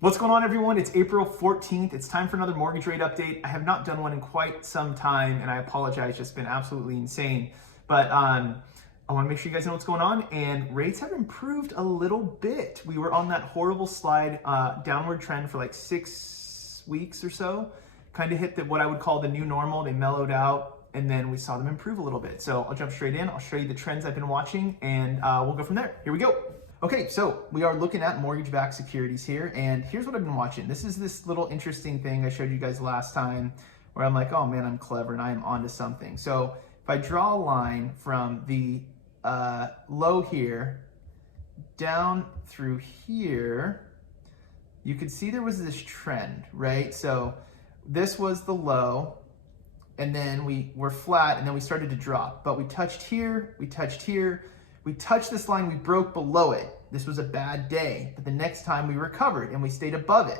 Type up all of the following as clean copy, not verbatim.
What's going on, everyone? It's April 14th. It's time for another mortgage rate update. I have not done one in quite some time, and I apologize. It's been absolutely insane. But I want to make sure you guys know what's going on, and rates have improved a little bit. We were on that horrible slide, downward trend for like 6 weeks or so. Kind of hit what I would call the new normal. They mellowed out, and then we saw them improve a little bit. So I'll jump straight in. I'll show you the trends I've been watching, and we'll go from there. Here we go. Okay, so we are looking at mortgage-backed securities here, and here's what I've been watching. This is this little interesting thing I showed you guys last time where I'm like, oh man, I'm clever and I am onto something. So if I draw a line from the low here down through here, you could see there was this trend, right? So this was the low, and then we were flat, and then we started to drop. But we touched here, we touched here, we touched this line, we broke below it. This was a bad day, but the next time we recovered and we stayed above it.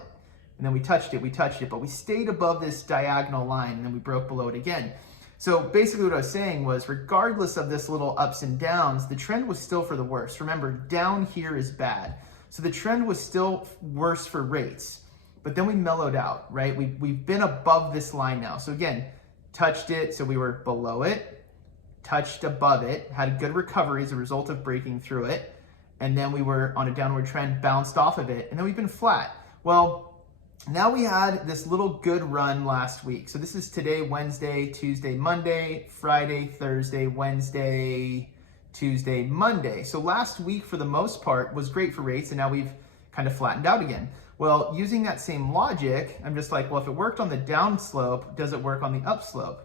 And then we touched it, but we stayed above this diagonal line, and then we broke below it again. So basically what I was saying was, regardless of this little ups and downs, the trend was still for the worse. Remember, down here is bad. So the trend was still worse for rates, but then we mellowed out, right? We've been above this line now. So again, touched it, so we were below it, touched above it, had a good recovery as a result of breaking through it, and then we were on a downward trend, bounced off of it, and then we've been flat. Well, now we had this little good run last week. So this is today, Wednesday, Tuesday, Monday, Friday, Thursday, Wednesday, Tuesday, Monday. So last week, for the most part, was great for rates, and now we've kind of flattened out again. Well, using that same logic, I'm just like, well, if it worked on the down slope, does it work on the up slope?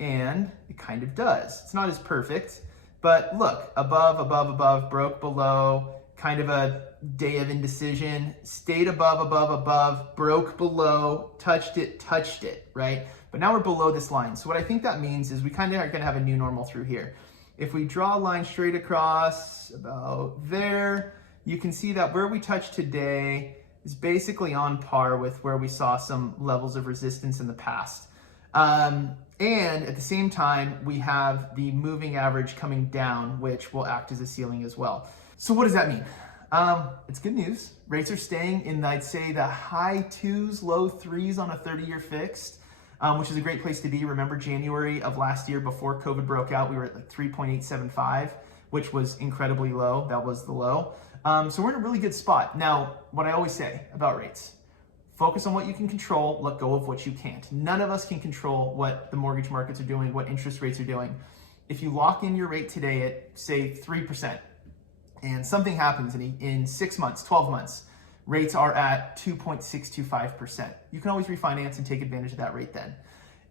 And it kind of does. It's not as perfect, but look, above, broke below, kind of a day of indecision, stayed above, broke below, touched it, right? But now we're below this line. So what I think that means is we kind of are gonna have a new normal through here. If we draw a line straight across about there, you can see that where we touched today is basically on par with where we saw some levels of resistance in the past. And at the same time, we have the moving average coming down, which will act as a ceiling as well. So what does that mean? It's good news. Rates are staying in, I'd say, the high 2s, low 3s on a 30-year fixed, which is a great place to be. Remember January of last year, before COVID broke out, we were at like 3.875, which was incredibly low. That was the low. So we're in a really good spot. Now, what I always say about rates, focus on what you can control, let go of what you can't. None of us can control what the mortgage markets are doing, what interest rates are doing. If you lock in your rate today at, say, 3%, and something happens in 6 months, 12 months, rates are at 2.625%. You can always refinance and take advantage of that rate then.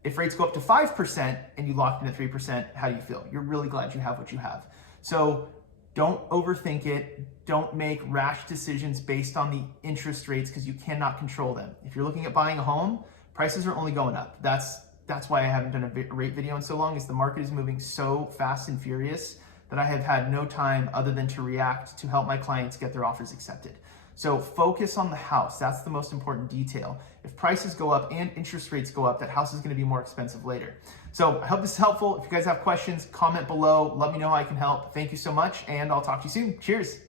If rates go up to 5% and you locked in at 3%, how do you feel? You're really glad you have what you have. So don't overthink it. Don't make rash decisions based on the interest rates, because you cannot control them. If you're looking at buying a home, prices are only going up. That's why I haven't done a rate video in so long, is the market is moving so fast and furious that I have had no time other than to react to help my clients get their offers accepted. So focus on the house. That's the most important detail. If prices go up and interest rates go up, that house is going to be more expensive later. So I hope this is helpful. If you guys have questions, comment below. Let me know how I can help. Thank you so much, and I'll talk to you soon. Cheers.